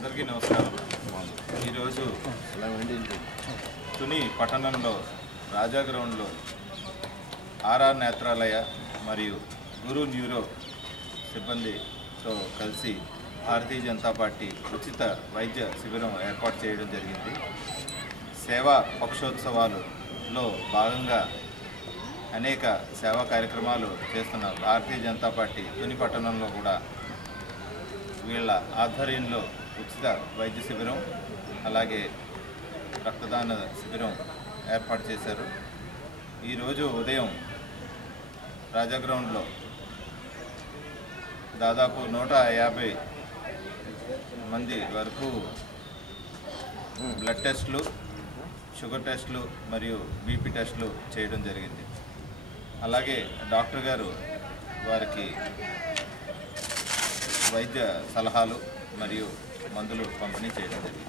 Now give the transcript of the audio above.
అందరికీ నమస్కారం. ఈరోజు తుని పట్టణంలో రాజా గ్రౌండ్లో ఆర్ఆర్ నేత్రాలయ మరియు గురు న్యూరో సిబ్బందితో కలిసి భారతీయ జనతా పార్టీ ఉచిత వైద్య శిబిరం ఏర్పాటు చేయడం జరిగింది. సేవా పక్షోత్సవాలలో భాగంగా అనేక సేవా కార్యక్రమాలు చేస్తున్న భారతీయ జనతా పార్టీ తుని పట్టణంలో కూడా వీళ్ళ ఆధ్వర్యంలో ఉచిత వైద్య శిబిరం అలాగే రక్తదాన శిబిరం ఏర్పాటు చేశారు. ఈరోజు ఉదయం రాజా గ్రౌండ్లో దాదాపు 150 మంది వరకు బ్లడ్ టెస్టులు, షుగర్ టెస్టులు మరియు బీపీ టెస్టులు చేయడం జరిగింది. అలాగే డాక్టర్ గారు వారికి వైద్య సలహాలు మరియు మందులు పంపిణీ చేయడం జరిగింది.